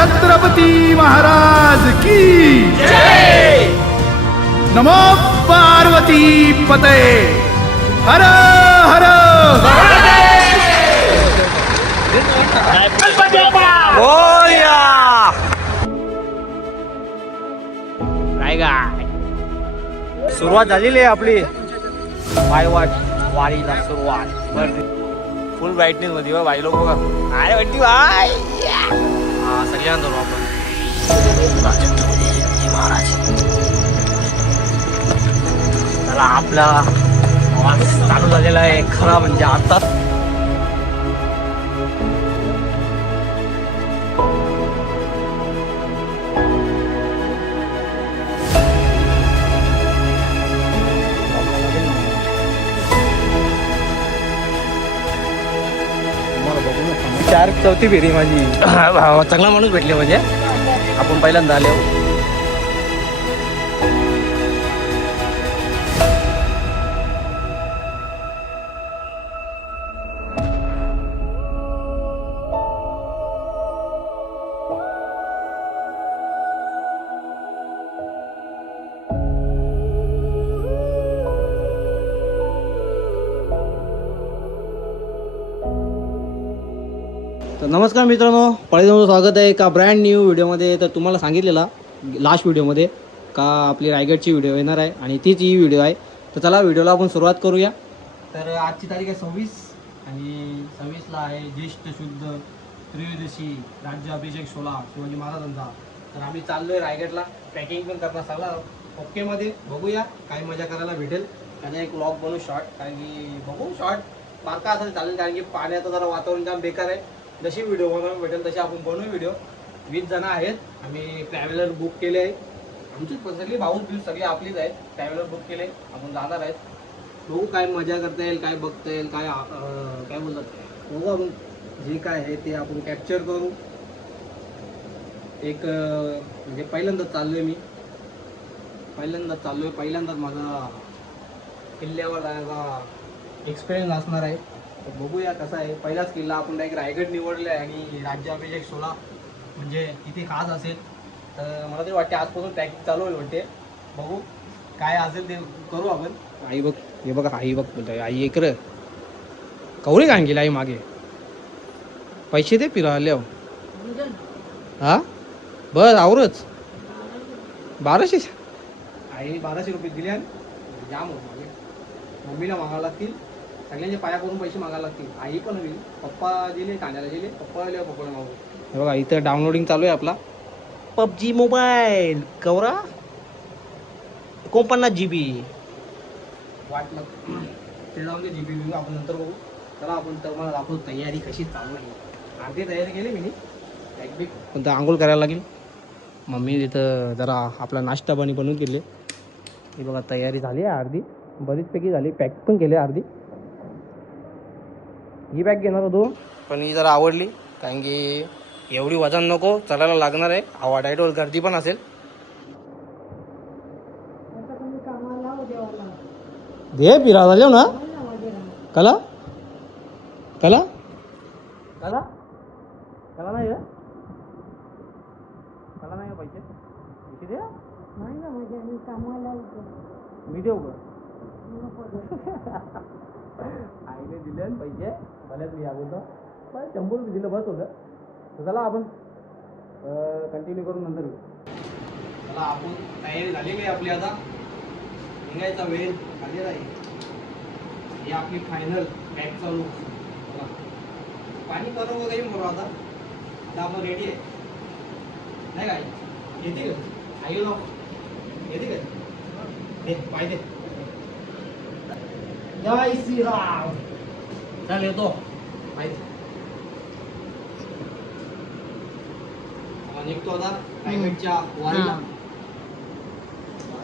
छत्रपती महाराज की जय। नमो पार्वती पते हर हर सुरुवात झालेली आहे आपली वारीला सुरुवात फुल ब्राईटनेस मध्ये भाई लोक बघा काय वाटते भाई सगळ्यांना धरू आपण त्याला आपला आवाज चालू झालेला आहे खरा म्हणजे आता चौथी फेरी माझी चांगला माणूस भेटले म्हणजे आपण पहिल्यांदा आले तर नमस्कार मित्रांनो, पळेजवळ स्वागत आहे एका ब्रँड न्यू व्हिडिओमध्ये. तर तुम्हाला सांगितलेला लास्ट व्हिडिओमध्ये का आपली रायगडची व्हिडिओ येणार आहे आणि तीच ही व्हिडिओ आहे. तर चला व्हिडिओला आपण सुरुवात करूया. तर आजची तारीख आहे 26 आणि 26ला आहे ज्येष्ठ शुद्ध त्रयोदशी राज्याभिषेक 16 शिवाजी महाराजांचा. तर आम्ही चाललो आहे रायगडला. पॅकिंग पण करणार सगळा ओकेमध्ये. बघूया काय मजा करायला भेटेल. त्याचा एक व्लॉग बनवू शॉर्ट, कारण की बघू शॉर्ट बारका असेल चालेल, कारण की पाण्याचं जरा वातावरण जाम बेकार आहे. जशी व्हिडिओ बनवायला भेटेल तशी आपण बनवू व्हिडिओ. 20 जण आहेत. आम्ही ट्रॅव्हलर बुक केले आहे. आमची सगळी भाऊच बिल सगळी आपलीच आहेत. ट्रॅव्हलर बुक केले, आपण जाणार आहेत. बघू काय मजा करता येईल, काय बघता येईल, काय बोलतात बघू. आपण जे काय आहे ते आपण कॅप्चर करू. एक म्हणजे पहिल्यांदाच चाललोय मी, पहिल्यांदाच माझा किल्ल्यावर जाण्याचा एक्सपिरियन्स असणार आहे. तर बघूया कसं आहे. पहिलाच किल्ला आपण डायरेक्ट रायगड निवडला आहे आणि राज्याभिषेक 16 म्हणजे किती खास असेल. तर मला तरी वाटते आजपासून पॅकिंग चालू होईल वाटते. बघू काय असेल ते करू आपण. आई बघ, हे बघा आई बघ बोलतोय. आई एक र कवळी घाण गेली आई मागे. पैसे दे फिरायला हा बस आवरच 1200. आई 1200 रुपये दिले आणि जाम हो मागे. मम्मीला मागायला लागतील, सगळ्यांच्या पाया करून पैसे मागायला लागतील. आई पण होईल, पप्पा दिले, कांद्याला दिले, पप्पा आले पप्पाला मागू. हे बघा इथं डाउनलोडिंग चालू आहे आपला PUBG मोबाईल. कवरा 49 GB वाटलं ते जाऊन ते GB आपण नंतर बघू. चला आपण तर मला दाखवू तयारी कशी चालू आहे. अर्धी तयारी केली मी बॅग पण तर आंघोळ करायला लागेल. मम्मी तिथं जरा आपला नाश्ता पाणी बनवून गेले. ही बघा तयारी झाली आहे अर्धी, बरीचपैकी झाली. पॅक पण केले अर्धी. ही बॅग घेणार होतो पण ही जरा आवडली, कारण की एवढी वजन नको, चालायला लागणार आहे. हवा डायटवर गर्दी पण असेल. दे फिरा झाले ना कला कला कला कला नाही कला नाही पैसे किती द्या मी देऊ का आईने दिले पैसे भलेच मी बोलतो पण 100 रुपये दिलं बस होतं. तर चला आपण कंटिन्यू करून नंतर. चला आपण तयारी झालेली आहे आपली. आता निघायचा वेळ आलेला आहे. ही आपली फायनल बॅग चालू. पाणी करून वगैरे बरोबर आता आपण रेडी आहे नाही काय. येते का आई लो येते का दे पाय दे. जय श्रीराम. चल येतो माहिती निघतो आता रायगडच्या वारीला.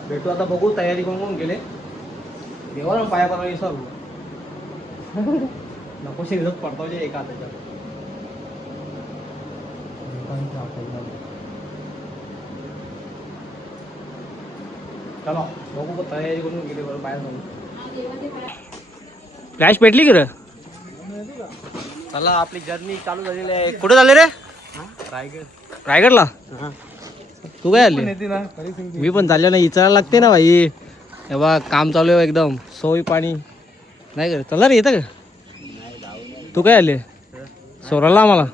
भेटू आता. बघू तयारी करून गेले देवाला पाया पडा विसरू नको शिरत पडतो जे एका त्याच्यात. चलो बघू तयारी करून गेले बरं बाहेर जाऊन. फ्लॅश पेटली की रे. चला आपली जर्नी चालू झालेली आहे. कुठे झाले रे. रायगड. रायगडला तू काय आली मी पण चाललो ना विचारायला लागते ना भाई हे बा काम चालू आहे एकदम सोय पाणी नाही कर चला रे येतं का तू काय आले सोराला आम्हाला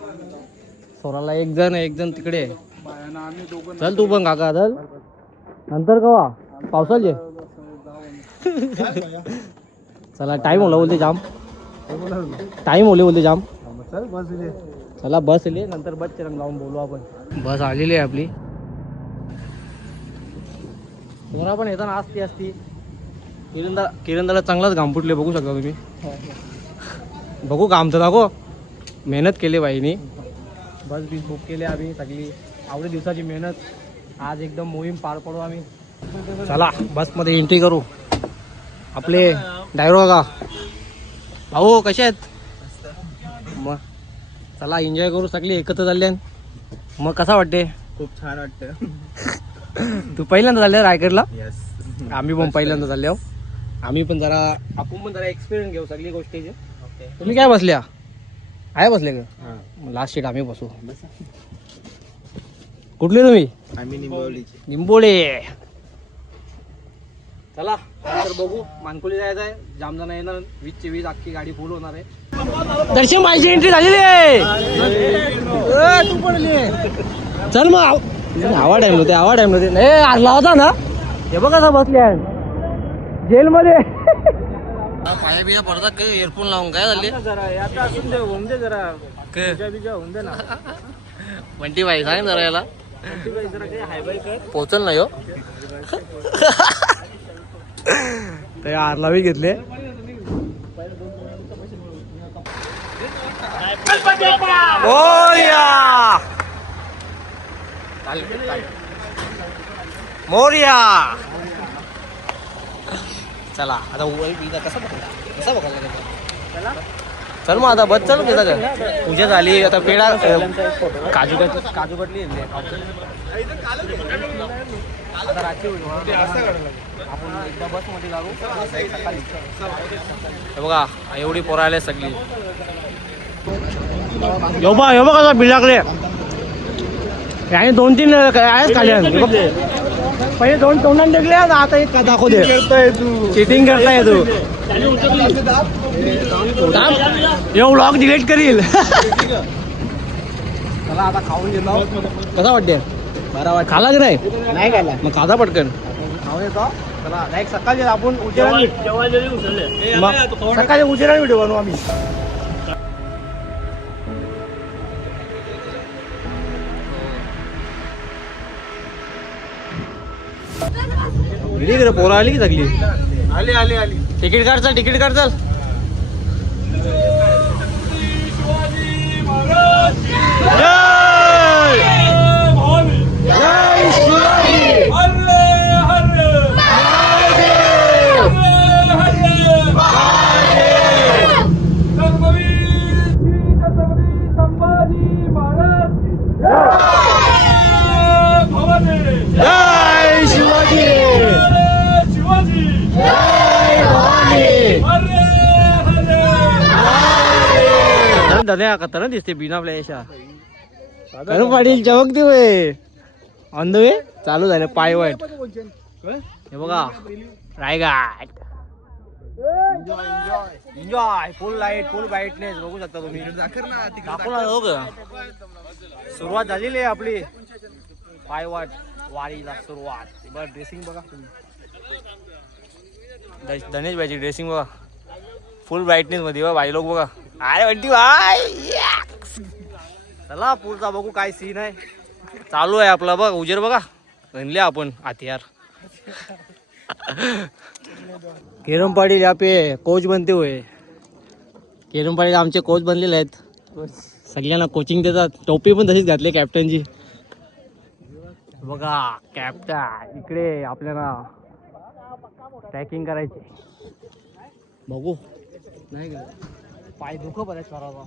सोराला एक जण तिकडे आहे. चल तू पण काका चल नंतर कवा पावसाचे चला टाइम होला बोलते जाम टाइम बोलते जाम चला बस आली नंतर बसचे रंग लावून बोलू आपण बस आलेली आहे आपली तुम्हाला पण येताना असती किरंदाला चांगलाच घाम फुटले बघू शकता तुम्ही बघू काम तर दाखव मेहनत केली बाईनी बस बीस बुक केली आम्ही सगळी आवडी दिवसाची मेहनत आज एकदम मोहीम पार पडू आम्ही चला बसमध्ये एंट्री करू आपले ड्रायव्हर का भाऊ कसे आहेत मग चला एन्जॉय करू सगळी एकत्र चालले मग कसा वाटते खूप छान वाटतं तू पहिल्यांदा चालले रायगडला यस आम्ही पण पहिल्यांदा चालले आहो आम्ही पण जरा आपण पण जरा एक्सपिरियन्स घेऊ सगळी गोष्टीचे तुम्ही काय बसल्या आहे बसले का लास्ट सीट आम्ही बसू कुठले तुम्ही आम्ही निंबवलीचे निंबोडे चला नंतर बघू मानकोली जायचं आहे जाम जण येणार 20 अख्खी गाडी फुल होणार आहे दर्शन माझी एंट्री झालेली आहे तू पडली चल मग आवाज टाइम होते नाही आला होता ना हे बघ कसा बसले आहे जेलमध्ये पाया बिया पडतात काही एअरफोन लावून काय झाले आता असून दे होऊन दे जरा बिजा होऊन दे ना म्हणती बाई सांग जरा याला जरा काही हाय बाय कर पोचल नाही हो ते आरलावी घेतले मोर्या चला आता कसा बघायला चल मग आता बस चल घेता का पूजा झाली आता पेढा काजू कटली आता रात्री आपण एकदा बसमध्ये जाऊ बघा एवढी पोरं आले सगळी यो बघा कसा बिलाकले आणि 2-3 आहेच खाली पहिले 2 तोंडाने टेकले आता एक का दाखव दे चिटिंग करताय तू यो व्लॉग डिलीट करील चला आता खाऊन घेतो कसा वाटते बरा वाट खाला की नाही खाला मग खाजा पटकन खाऊन येतो चला एक सकाळी आपण उशिरा सकाळी उशिरा व्हिडिओ बनवू आम्ही पोरं आली की सगळी आली तिकीट काढ चल धन्या कतर दिसते बिना आपल्या यशा पाटील चमकते होय ऑन द वे चालू झालं पाय वाईट हे बघा रायगड एन्जॉय फुल लाईट फुल ब्राईटनेस बघू शकता तुम्ही दाखवला हो का सुरुवात झालेली आहे आपली पाय वाट वारीला सुरुवात बरं ड्रेसिंग बघा धनेश भाईची ड्रेसिंग बघा फुल ब्राईटनेस मध्ये बघा भाई लोक बघा अरे म्हणती भाई चला पुढचा बघू काय सीन आहे चालू आहे आपला बघ उजेर बघा बनले आपण हथियार केरम पाटील यहाँ पे कोच बनते हुए केरम पाटील आमचे कोच बनलेले आहेत सगळ्यांना कोचिंग देतात टोपी पण तशीच घातली कॅप्टनची बघा कॅप्टन इकडे आपल्याला ट्रॅकिंग करायची बघू नाही का पाय दुखं बऱ्याच करावा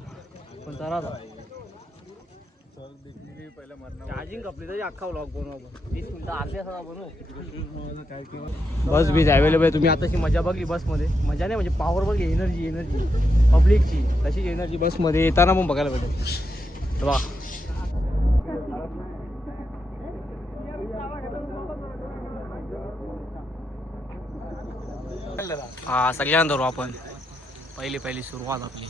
पण जरा चार्जिंग कपली तरी अख्खा व्लॉग बनवू आपण 20 मिनिटं अर्ध्या तास बनवू बस बीज अवेलेबल आहे तुम्ही आताची मजा बघली बसमध्ये मजा नाही म्हणजे पॉवर बघली एनर्जी पब्लिकची तशीच एनर्जी बसमध्ये येताना पण बघायला भेटेल वा हा सगळ्यांना धरू आपण. पहिली सुरुवात आपली.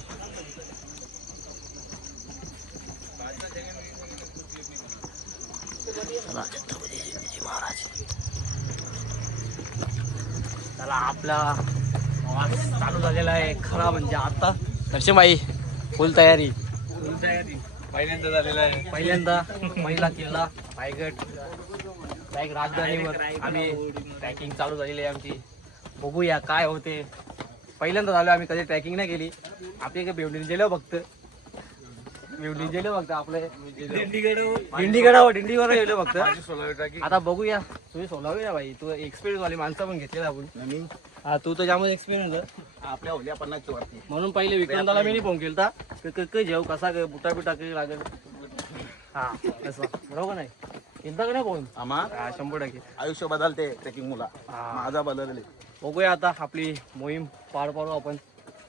चला आपला प्रवास चालू झालेला आहे खरा म्हणजे आता. दर्शन भाई फुल तयारी. पहिल्यांदा झालेला आहे. पहिल्यांदा पहिला किल्ला रायगड राजधानीवर आम्ही ट्रॅकिंग चालू झालेली आहे आमची. बघूया काय होते. पहिल्यांदा झालो आम्ही, कधी ट्रॅकिंग नाही केली. आपल्या इकडे बेवडीने गेलो फक्त आपले दिंडीगडावर गेलो फक्त. आता बघूया. तुम्ही सोलावे ना भाई, तू एक्सपिरियन्स वाली माणसं पण घेतलेला आपण. हा तू तर जाम एक्सपिरियन्स आपल्या ओल्या 50 वरती. म्हणून पहिले विक्रमदाला मी नाही फोन केलता जेव कसा बुटा बिटा लागेल. हा असं बरोबर नाही केलता का नाही फोन. आम्हा 100% आयुष्य बदलते ट्रेकिंग मुला. माझा बदलले. बघूया आता आपली मोहीम पार पाडू आपण.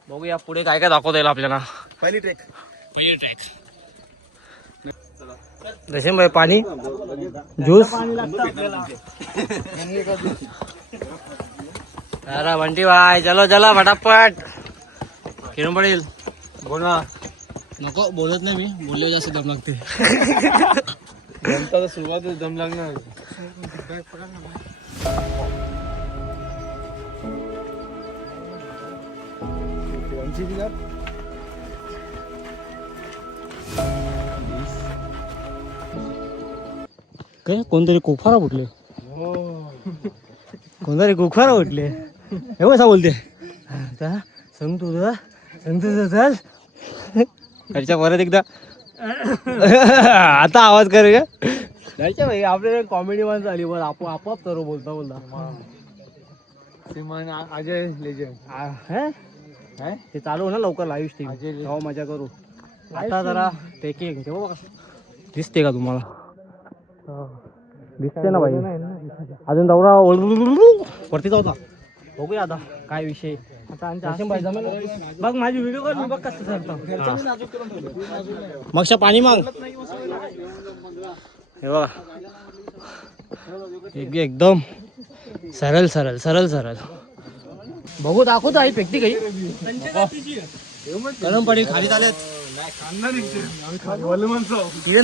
बघूया पुढे काय काय दाखवता येईल आपल्याला. पहिली ट्रेक. दशम भाई पाणी ज्यूस. अरे बंटी भाई चलो चलो फटाफट. किरण पडेल बोला. नको बोलत नाही मी, बोलले जास्त दम लागते. सुरुवात दम लागणार. काय कोणतरी कुफारा उठले. कोणतरी कुफारा उठले. हे कसा बोलते सांग तुझं चल. घरच्या परत एकदा आता आवाज कर का. घरच्या भाई आपल्याला कॉमेडी माणसं आली बरं. आपोआप करू बोलता श्रीमान अजय लेजंड. ते चालू हो ना लवकर लाईव्ह स्ट्रीम. तेव्हा मजा करू. आता जरा ट्रेकिंग तेव्हा दिसते का तुम्हाला. दिसते ना भाई. अजून दौरा वरती जाऊ. बघूया आता काय विषय. बघ माझी व्हिडिओ कर. बघ कसं चालतं. मग पाणी माग. हे बघा एकदम सरळ सरळ सरळ सरळ. बघू दाखवतो आई फेकती काही. गरम पाणी खाली झालेत.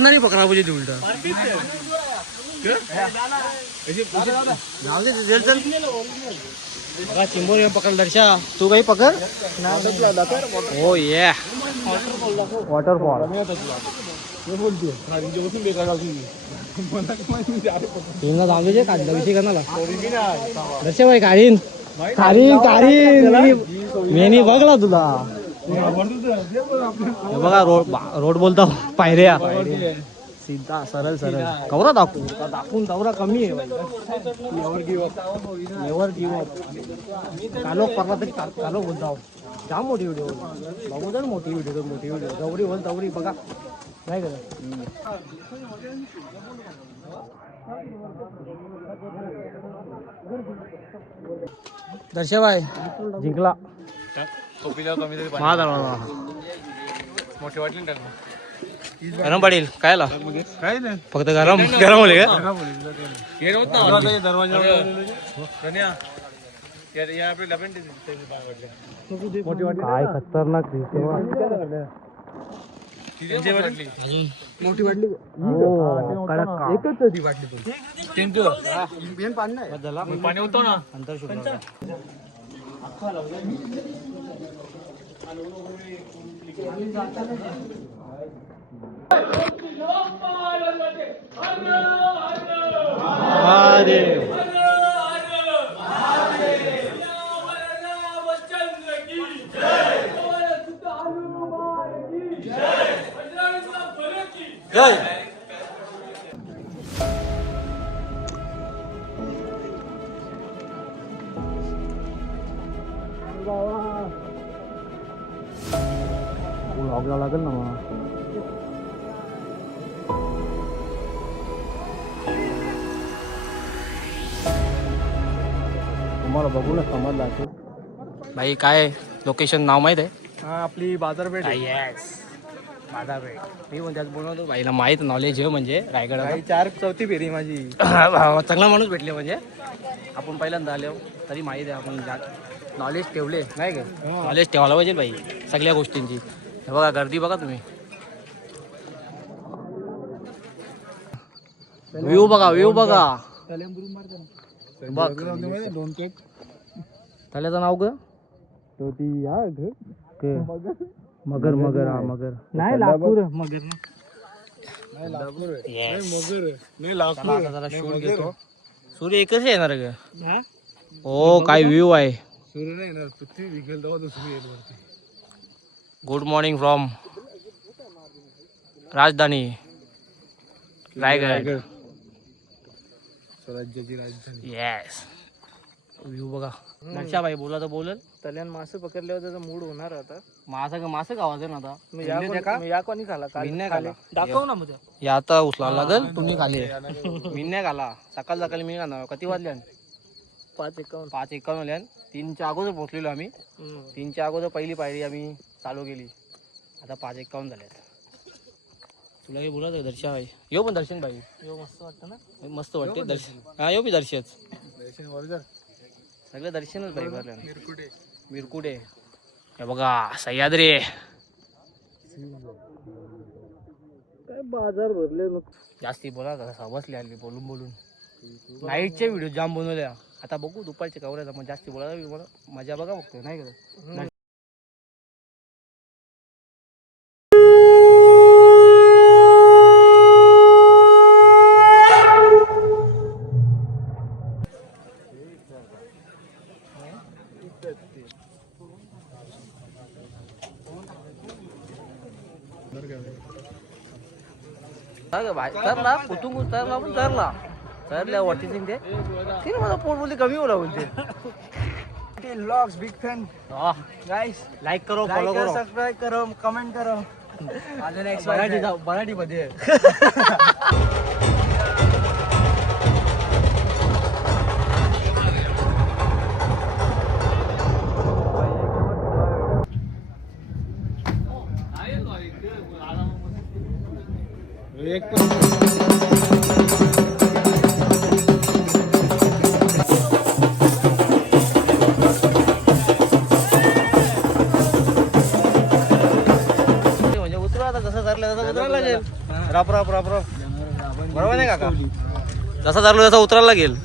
नाही पकडा पाहिजे उलटा. बघा चिंबोरी पकड. दर्शा तू काही पकड. हो ये वॉटरफॉल. दाखवचे काढल्याविषयी करणार दर्शा भाई. काढीन मेनी बघला तुला. बघा रोड बोलता पायऱ्या सीधा सरळ सरळ. कवरा दाखवून दौरा कमी आहे. Never give up. कालोख पडला तरी कालोख बोलता. जाम मोठी व्हिडिओ बघू तर मोठी व्हिडिओ दौरी बोल दौरी बघा नाही का. दर्शक आहे जिंकला. मोठे वाटले ना गरम पडेल काय काय नाही फक्त गरम होले का. काय खतरनाक मोठी वाटली. पाणी होतो ना अंतर महादेव. जय. ब्लॉगला लागेल ना मग. तुम्हाला बघूनच समजलं असेल भाई. काय लोकेशन नाव माहित आहे. हा आपली बाजारपेठ. माझा वेळ मी पण त्यात बोलवतो बाईला माहीत नॉलेज आहे म्हणजे रायगड चार चौथी फेरी माझी चांगला माणूस भेटले म्हणजे आपण पहिल्यांदा आलो तरी माहीत आहे आपण नॉलेज ठेवले नाही का नॉलेज ठेवायला पाहिजे बाई सगळ्या गोष्टींची हे बघा गर्दी बघा तुम्ही व्ह्यू बघा बघ त्याल्याचं नाव ग मगर नाही लाकूर मगर जरा शूट घेतो सूर्य एकच येणार ग हो काय व्ह्यू आहे गुड मॉर्निंग फ्रॉम राजधानी रायगड स्वराज्याची राजधानी येस व्ह्यू बघा लक्षाबाई बोला तर बोलल तल्यान मासे पकडल्यावर त्याचा मूड होणार आता मासं गावाचं ना आता मी या कोणी खाला मी नाही खाला. दाखव ना मुझे या आता उचलायला लागल तुम्ही खाली मी नाही खाला सकाळी मी खाणार किती वाजल्यान 5:51 वाजल्यान 3च्या अगोदर पोहोचलेलो आम्ही 3च्या अगोदर पहिली पायरी आम्ही चालू केली आता 5:51 झाल्यात तुला काही बोला दर्शन बाई येऊ पण दर्शन बाई मस्त वाटतं ना मस्त वाटते दर्शन हा येऊ बी दर्शनच सगळं दर्शनच बाई भरल्या मिरकुडे हे बघा सह्याद्री काय बाजार भरले जास्ती बोला का बसले आली बोलून नाईटचे व्हिडिओ जाम बनवल्या आता बघू दुपारच्या कवऱ्याचा मग जास्ती बोलायला मजा बघा बघतोय नाही का तरला कुठून तरला पण तरल्या वरती ते ठीक माझा पोट बोलते कमी होला बोलते vlogs big fan guys like करो फॉलो करो सबस्क्राइब करो कमेंट करो मराठीमध्ये एक पण म्हणजे उतरा आता जसं धरलं तसं उतरायला लागेल राप बरोबर नाही काका जसं धरलं तसं उतरायला लागेल